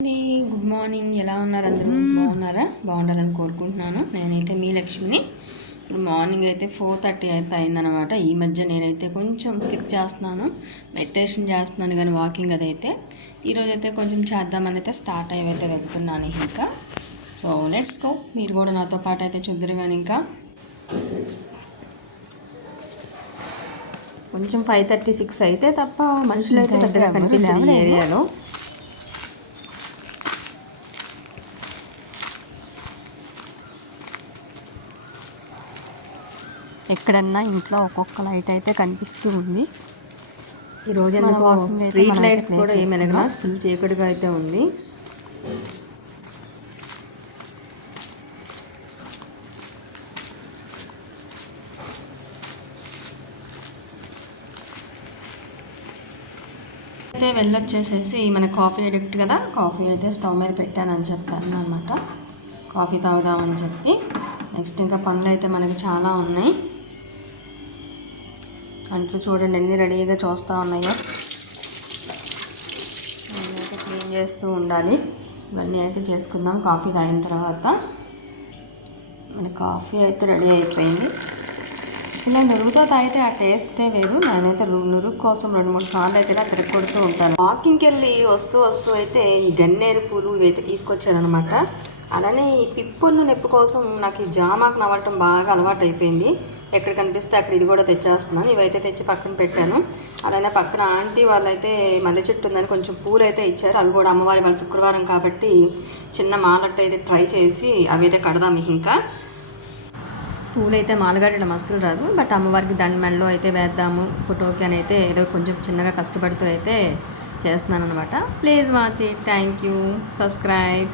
Good morning. ఎలా ఉన్నారు అందరూ? బాగున్నారా? బాగుండాలని కోరుకుంటున్నాను. నేనైతే మీ లక్ష్మిని. ఇప్పుడు మార్నింగ్ అయితే ఫోర్ థర్టీ అయితే అయిందనమాట ఈ మధ్య నేనైతే కొంచెం స్కిప్ చేస్తున్నాను. మెడిటేషన్ చేస్తున్నాను కానీ వాకింగ్ అదైతే. ఈరోజు అయితే కొంచెం చేద్దామని అయితే స్టార్ట్ అయ్యి అయితే వెళ్తున్నాను ఇంకా. సో లెట్స్ గో మీరు కూడా నాతో పాటు అయితే చూద్దరు కానీ ఇంకా. కొంచెం ఫైవ్ థర్టీ సిక్స్ అయితే తప్ప మనుషులు అయితే పెద్దగా కనిపించారు ఏరియాలో. ఎక్కడన్నా ఇంట్లో ఒక్కొక్క లైట్ అయితే కనిపిస్తూ ఉంది. ఈ రోజు ఎందుకో స్ట్రీట్ లైట్స్ కూడా ఏమి వెలగలా ఫుల్ చీకటిగా అయితే ఉంది. అయితే వెళ్ళొచ్చేసేసి మన కాఫీ అడిక్ట్ కదా కాఫీ అయితే స్టవ్ మీద పెట్టానని చెప్పాను అనమాట కాఫీ తాగుదామని చెప్పి. నెక్స్ట్ ఇంకా పనులు అయితే మనకి చాలా ఉన్నాయి. అంట్లు చూడండి అన్ని రెడీగా చూస్తూ ఉన్నాయో. అయితే క్లీన్ చేస్తూ ఉండాలి. ఇవన్నీ అయితే చేసుకుందాం. కాఫీ తాగిన తర్వాత. మన కాఫీ అయితే రెడీ అయిపోయింది. ఇలా నురుగుతో తాగితే ఆ టేస్టే వేరు. నేనైతే నురుగు కోసం రెండు మూడు సార్లు అయితే ఇలా తిరగొడుతూ ఉంటాను. వాకింగ్కి వెళ్ళి వస్తూ వస్తూ అయితే ఈ గన్నేరు పూలు ఇవైతే తీసుకొచ్చానమాట అలానే ఈ పిప్పొన్ను నొప్పి కోసం నాకు ఈ జామాకు నవ్వటం బాగా అలవాటు అయిపోయింది ఎక్కడ కనిపిస్తే అక్కడ ఇది కూడా తెచ్చేస్తున్నాను. ఇవైతే తెచ్చి పక్కన పెట్టాను. అలానే పక్కన ఆంటీ వాళ్ళైతే మల్లె చెట్టు ఉందని కొంచెం పూలు అయితే ఇచ్చారు. అవి కూడా అమ్మవారి వాళ్ళ శుక్రవారం కాబట్టి చిన్న మాలట్టు అయితే ట్రై చేసి అవి అయితే కడదాం ఇంకా పూలైతే మాలగట్టడం అస్సలు రాదు. బట్ అమ్మవారికి దాని మెడలో అయితే వేద్దాము. ఫోటోకి అని అయితే ఏదో కొంచెం చిన్నగా కష్టపడుతూ అయితే చేస్తున్నాను అనమాట please watch it. Thank you. Subscribe.